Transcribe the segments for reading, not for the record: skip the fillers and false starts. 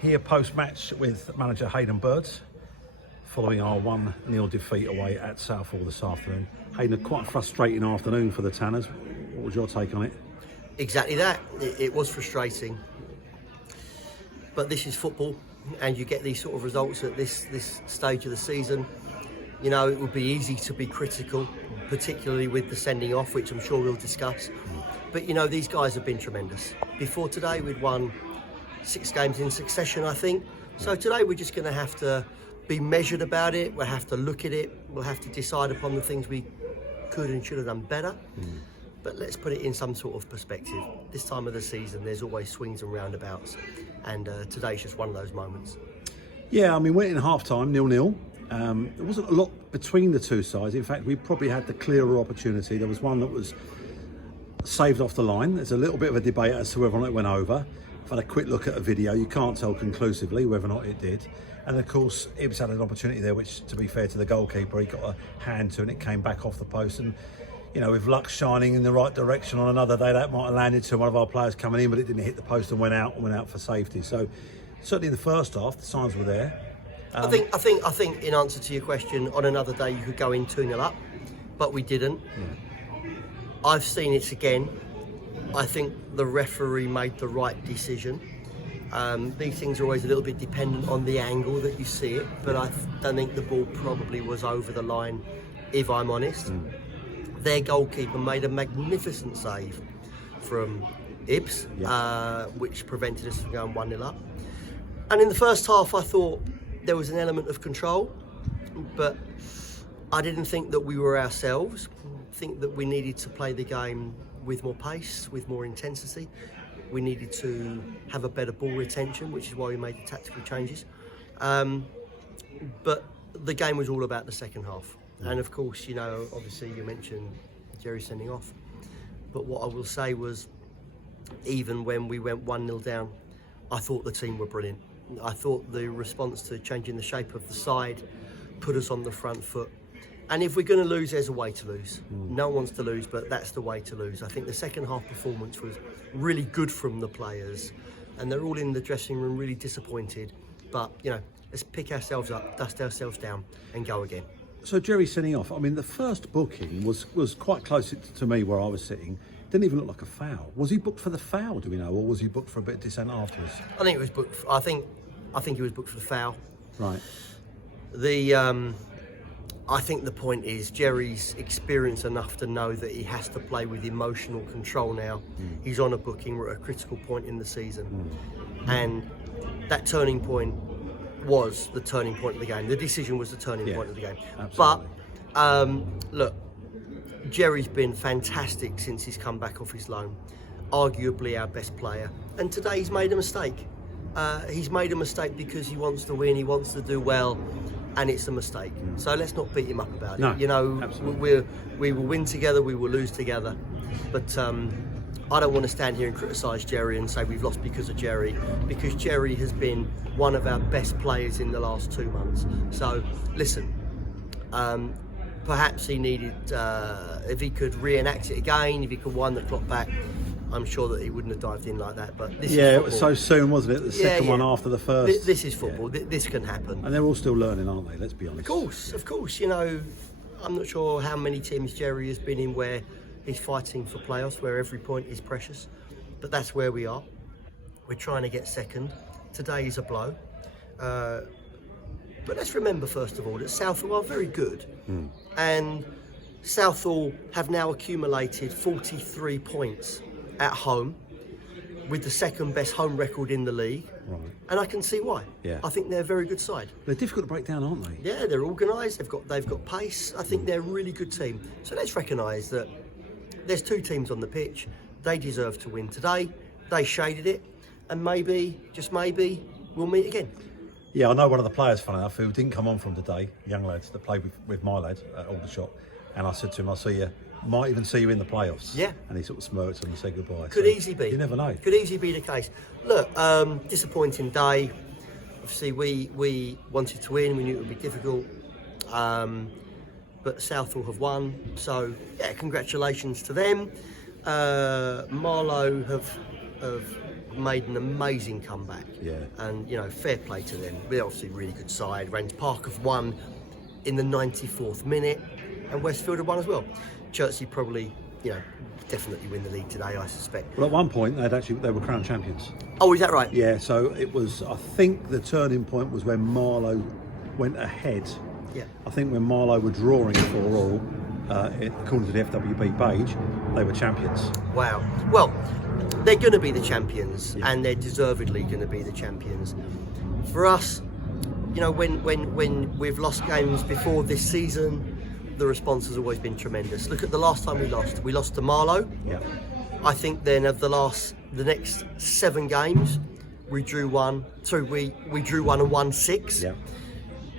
Here post-match with manager Hayden Birds, following our 1-0 defeat away at Southall this afternoon. Hayden, quite a frustrating afternoon for the Tanners. What was your take on it? Exactly that. It was frustrating. But this is football, and you get these sort of results at this stage of the season. You know, it would be easy to be critical, particularly with the sending off, which I'm sure we'll discuss. But, you know, these guys have been tremendous. Before today, we'd won 6 games in succession, I think. So today we're just going to have to be measured about it. We'll have to look at it. We'll have to decide upon the things we could and should have done better. But let's put it in some sort of perspective. This time of the season, there's always swings and roundabouts. And today's just one of those moments. Yeah, I mean, went in half-time, 0-0. There wasn't a lot between the two sides. In fact, we probably had the clearer opportunity. There was one that was saved off the line. There's a little bit of a debate as to whether or not it went over. I've had a quick look at a video. You can't tell conclusively whether or not it did. And of course, Ibs had an opportunity there, which, to be fair to the goalkeeper, he got a hand to and it came back off the post. And, you know, with luck shining in the right direction on another day, that might have landed to one of our players coming in, but it didn't hit the post and went out for safety. So certainly in the first half, the signs were there. I think in answer to your question, on another day you could go in 2-0 up, but we didn't. I've seen it again. I think the referee made the right decision. These things are always a little bit dependent on the angle that you see it, but I don't think the ball probably was over the line, if I'm honest. Their goalkeeper made a magnificent save from Ibs, which prevented us from going 1-0 up. And in the first half, I thought there was an element of control, but I didn't think that we were ourselves. I think that we needed to play the game with more pace, with more intensity. We needed to have a better ball retention, which is why we made the tactical changes. But the game was all about the second half. And of course, you know, obviously you mentioned Jerry sending off. But what I will say was, even when we went 1-0 down, I thought the team were brilliant. I thought the response to changing the shape of the side put us on the front foot. And if we're going to lose, there's a way to lose. No one wants to lose, but that's the way to lose. I think the second half performance was really good from the players, and they're all in the dressing room really disappointed. But, you know, let's pick ourselves up, dust ourselves down and go again. So Jerry sending off, I mean, the first booking was quite close to me where I was sitting. Didn't even look like a foul. Was he booked for the foul, do we know, or was he booked for a bit of dissent afterwards? I think it was booked. I think he was booked for the foul. Right. I think the point is Jerry's experienced enough to know that he has to play with emotional control now. He's on a booking. We're at a critical point in the season, and that turning point was the turning point of the game. The decision was the turning point of the game. Absolutely. But look, Jerry's been fantastic since he's come back off his loan. Arguably our best player, and today he's made a mistake. He's made a mistake because he wants to win, he wants to do well, and it's a mistake. So let's not beat him up about it. No, you know, we will win together, we will lose together. But I don't want to stand here and criticise Jerry and say we've lost because of Jerry, because Jerry has been one of our best players in the last 2 months. So listen, perhaps he needed, if he could reenact it again, if he could wind the clock back, I'm sure that he wouldn't have dived in like that. But this is football. It was so soon, wasn't it? The second one after the first. This is football. This can happen. And they're all still learning, aren't they? Let's be honest. Of course. You know, I'm not sure how many teams Jerry has been in where he's fighting for playoffs, where every point is precious. But that's where we are. We're trying to get second. Today is a blow. But let's remember, first of all, that Southall are very good. And Southall have now accumulated 43 points at home, with the second best home record in the league. Right. And I can see why. I think they're a very good side. They're difficult to break down, aren't they? Yeah, they're organised, they've got pace. I think they're a really good team. So let's recognise that there's 2 teams on the pitch. They deserve to win today. They shaded it, and maybe, just maybe, we'll meet again. Yeah, I know one of the players, funny enough, who didn't come on from today, young lads that played with my lad at Aldershot, and I said to him, I'll see you. Might even see you in the playoffs. Yeah. And he sort of smirked and said goodbye. Could easily be. You never know. Could easily be the case. Look, disappointing day. Obviously, we wanted to win. We knew it would be difficult. But Southall have won. So, yeah, congratulations to them. Marlow have made an amazing comeback. Yeah. And, fair play to them. They're obviously a really good side. Rangers Park have won in the 94th minute, and Westfield have won as well. Chertsey probably, definitely win the league today, I suspect. Well, at one point, they were crowned champions. Oh, is that right? Yeah, so it was, I think the turning point was when Marlow went ahead. Yeah. I think when Marlow were drawing 4-4, according to the FWB page, they were champions. Wow. Well, they're going to be the champions, Yeah. and they're deservedly going to be the champions. For us, when we've lost games before this season, the response has always been tremendous. Look at the last time we lost. We lost to Marlow. Yeah. I think then of the next 7 games, we drew one. So we drew one and won 6. Yeah.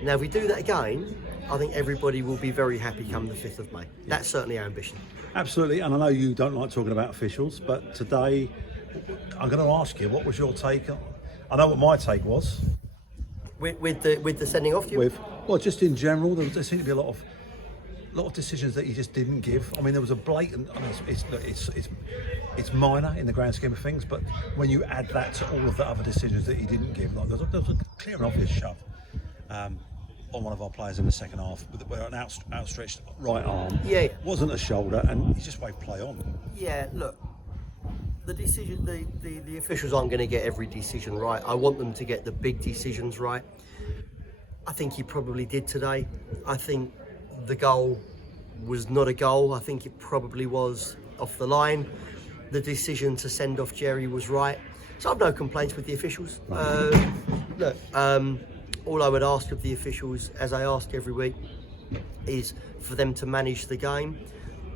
Now, if we do that again, I think everybody will be very happy come the 5th of May. That's certainly our ambition. Absolutely, and I know you don't like talking about officials, but today I'm going to ask you, what was your take? I know what my take was. With the sending off, Just in general, there seemed to be a lot of decisions that he just didn't give. I mean, there was a blatant. I mean, it's minor in the grand scheme of things, but when you add that to all of the other decisions that he didn't give, like there was a clear and obvious shove on one of our players in the second half with an outstretched right arm. Yeah. Wasn't a shoulder, and he just waved play on. Yeah, look, the decision, the officials aren't going to get every decision right. I want them to get the big decisions right. I think he probably did today. I think the goal was not a goal. I think it probably was off the line. The decision to send off Jerry was right. So I've no complaints with the officials. Look, all I would ask of the officials, as I ask every week, is for them to manage the game.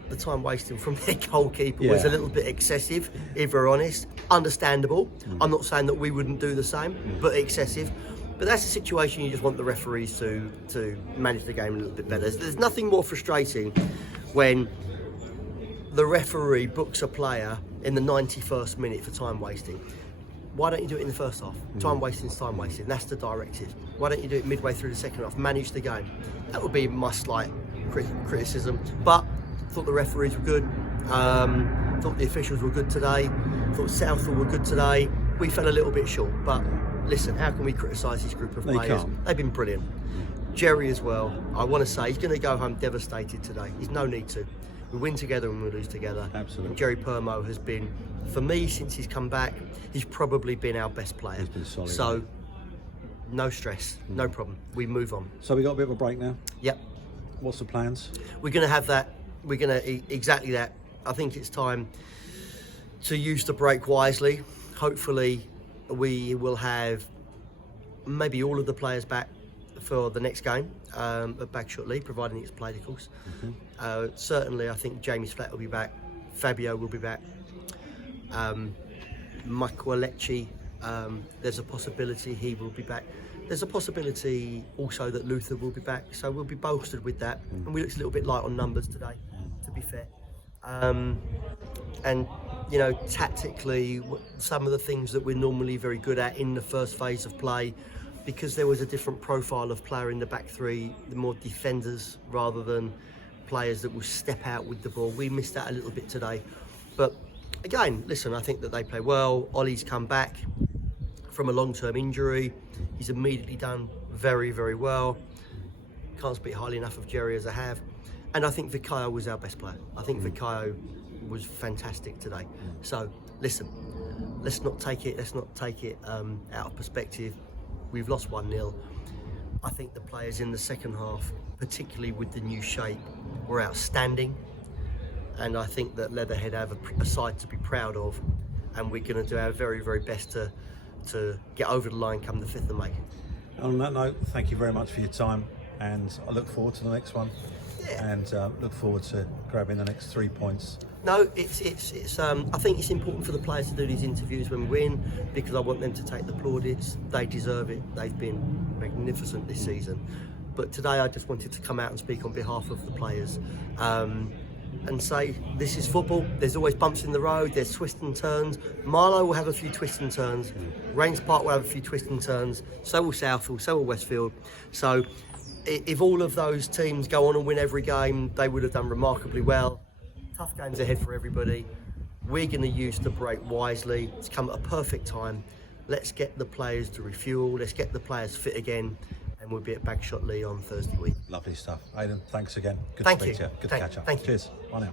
The time wasting from their goalkeeper was a little bit excessive, if we're honest. Understandable. I'm not saying that we wouldn't do the same, but excessive. But that's a situation you just want the referees to manage the game a little bit better. There's nothing more frustrating when the referee books a player in the 91st minute for time wasting. Why don't you do it in the first half? Time wasting is time wasting. That's the directive. Why don't you do it midway through the second half? Manage the game. That would be my slight criticism. But I thought the referees were good. Thought the officials were good today. Thought Southall were good today. We fell a little bit short, but listen, how can we criticise this group of players? They've been brilliant. Jerry as well. I want to say he's going to go home devastated today. There's no need to. We win together and we lose together. Absolutely. And Jerry Permo has been, for me, since he's come back, he's probably been our best player. He's been solid. So, no stress, no problem. We move on. So we got a bit of a break now. Yep. What's the plans? We're going to have that. We're going to exactly that. I think it's time to use the break wisely. Hopefully, we will have maybe all of the players back for the next game, back shortly, providing it's played, of course. Certainly, I think Jamie's Flat will be back. Fabio will be back. Michael Alecci, there's a possibility he will be back. There's a possibility also that Luther will be back, so we'll be bolstered with that. And we looked a little bit light on numbers today, to be fair. And tactically, some of the things that we're normally very good at in the first phase of play, because there was a different profile of player in the back three, the more defenders rather than players that will step out with the ball. We missed that a little bit today. But again, listen, I think that they play well. Ollie's come back from a long-term injury. He's immediately done very, very well. Can't speak highly enough of Jerry as I have. And I think Vikayo was our best player. I think Vikayo was fantastic today. So listen, let's not take it out of perspective. We've lost 1-0. I think the players in the second half, particularly with the new shape, were outstanding. And I think that Leatherhead have a side to be proud of. And we're going to do our very, very best to get over the line come the 5th of May. On that note, thank you very much for your time. And I look forward to the next one. Yeah. And look forward to grabbing the next 3 points. No, it's. I think it's important for the players to do these interviews when we win, because I want them to take the plaudits. They deserve it. They've been magnificent this season. But today I just wanted to come out and speak on behalf of the players and say this is football. There's always bumps in the road. There's twists and turns. Marlow will have a few twists and turns. Rangers Park will have a few twists and turns. So will Southall. So will Westfield. So if all of those teams go on and win every game, they would have done remarkably well. Tough games ahead for everybody. We're going to use the break wisely. It's come at a perfect time. Let's get the players to refuel. Let's get the players fit again, and we'll be at Bagshot Lee on Thursday week. Lovely stuff. Hayden, thanks again. Good Thank to speak you. to you. Good to catch up. Thank you. Cheers. Bye now.